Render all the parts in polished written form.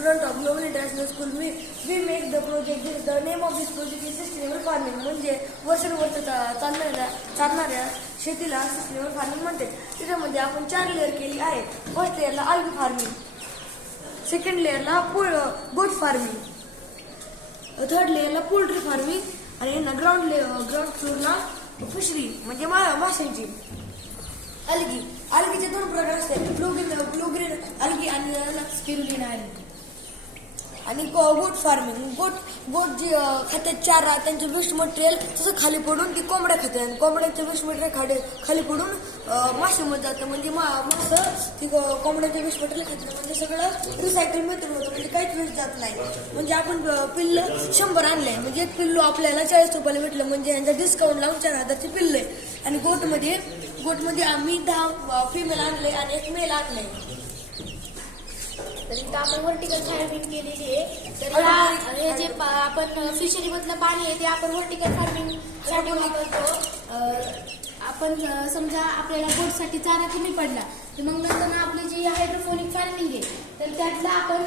student of Global International School. We make the project. The name of this project is sustainable farming. म्हणजे वर्षानुवर्ष चालणाऱ्या शेतीला sustainable farming म्हणते. त्याच्यामध्ये आपण 4 लेअर केली आहे. फर्स्ट लेअरला अल्गी फार्मिंग, सेकंड लेअरला गोट फार्मिंग, थर्ड लेअरला पोल्ट्री फार्मिंग आणि ग्राउंड फ्लोअरला फिशरी म्हणजे माशांची. अलगीचे 2 प्रकार असतात, ब्लू ग्रीन अलगी आणि स्पिरुलिना अलगी. आणि गोट फार्मिंग, गोट जे खात्यात चारा त्यांचे वेस्ट मटेरियल तसं खाली पडून ती कोंबड्या खात्यात आणि कोंबड्यांचे वेस्ट मटेरियल खाली पडून माशामध्ये जातं. म्हणजे मासं ती कोंबड्यांचे वेस्ट मटेरियल खात्यात म्हणजे सगळं रिसायकल मेथड होतं, म्हणजे काहीच वेस्ट जात नाही. म्हणजे आपण पिल्ल 100 आणलंय म्हणजे एक पिल्लू आपल्याला 40 रुपयाला भेटलं, म्हणजे यांचा डिस्काउंट लावून 4000ची पिल्ल आहे. आणि गोटमध्ये आम्ही 10 फिमेल आणले आणि 1 मेल आणले. तर इथं आपण व्हर्टिकल फार्मिंग केलेली आहे. तर हे जे आपण फिशरी मधलं पाणी आहे ते आपण व्हर्टिकल फार्मिंग साठी वापरतो. आपण समजा आपल्याला बोटसाठी चारा कमी पडला तर मग नंतर आपली जी हायड्रोपोनिक फार्मिंग आहे तर त्यातलं आपण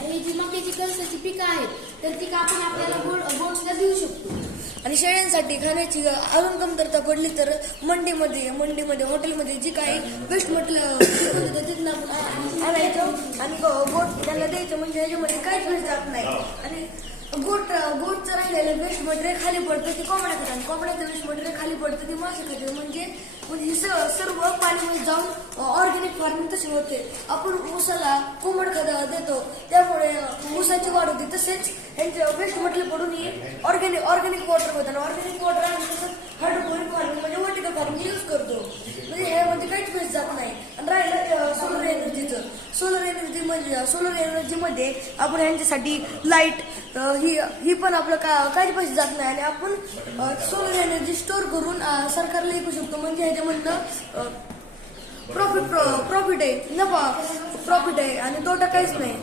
ही जी मक्याची कणसाची पिकं आहेत तर ती आपण आपल्याला बोट्सला देऊ शकतो. आणि शेळ्यांसाठी खाण्याची अजून कमतरता पडली तर मंडीमध्ये हॉटेलमध्ये जी काही वेस्ट मटेरियल तिथून आपण आणायचं आणि गोट त्यांना द्यायचं, म्हणजे ह्याच्यामध्ये काहीच वेस्ट जात नाही. आणि गोटचं राहिलेलं वेस्ट मटेरियल खाली पडतं ते कोंबड्या खातात, कोंबड्याचं वेस्ट मटेरियल खाली पडतं ते मासे खातात. म्हणजे सर्व पाणीमध्ये जाऊन ऑर्गॅनिक फार्मिंग तशी होते. आपण ऊसाला कोंबड खत देतो त्यामुळे ऊसाची वाढ होते, तसेच यांचं वेस्ट मटेरियल पडून ऑर्गॅनिक वॉटर होतं आणि ऑर्गॅनिक वॉटर आम्ही तसंच हायड्रोपोनिक फार्मिंग म्हणजे व्हर्टिकल फार्मिंग यूज करतो. म्हणजे ह्यामध्ये काहीच वेस्ट जात नाही. आणि राहिलं सोलर एनर्जीचं, सोलर एनर्जीमध्ये आपण यांच्यासाठी लाईट ही पण आपलं काही पैसे जात नाही आणि आपण सोलर एनर्जी स्टोअर करून सरकारला विकू शकतो. म्हणजे ह्याच्यामधनं प्रॉफिट आहे, नफा प्रॉफिट आहे आणि तोटा काहीच नाही.